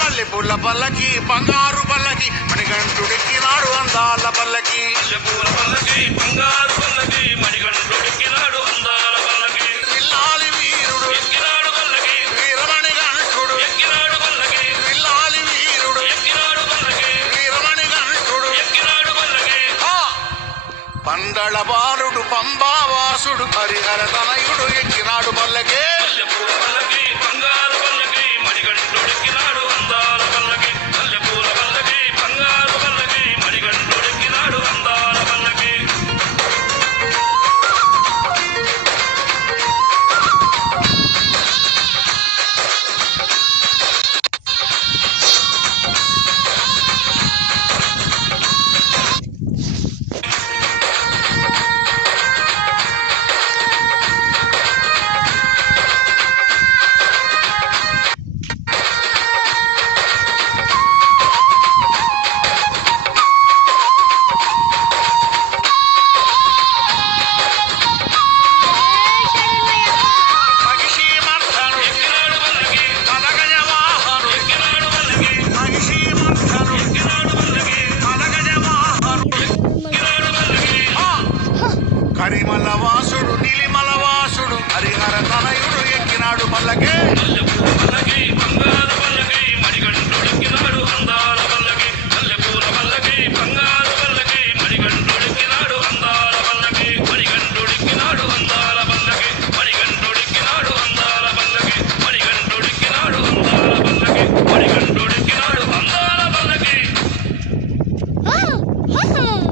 మల్లెపూల పల్లకి బంగారు పల్లకి మణికంఠుడెక్కినాడు అందాల పల్లకి విల్లాలి వీరుడు వీరమణి గంఠుడు విల్లాలి వీరుడు వీరమణి గంఠుడు పందళ బాలుడు పంబావాసుడు హరిహర తనయుడు ఎక్కినాడు పల్లకే కరిమల వాసుడు నీలిమల వాసుడు హరిహర తనయుడు ఎక్కినాడు పల్లకే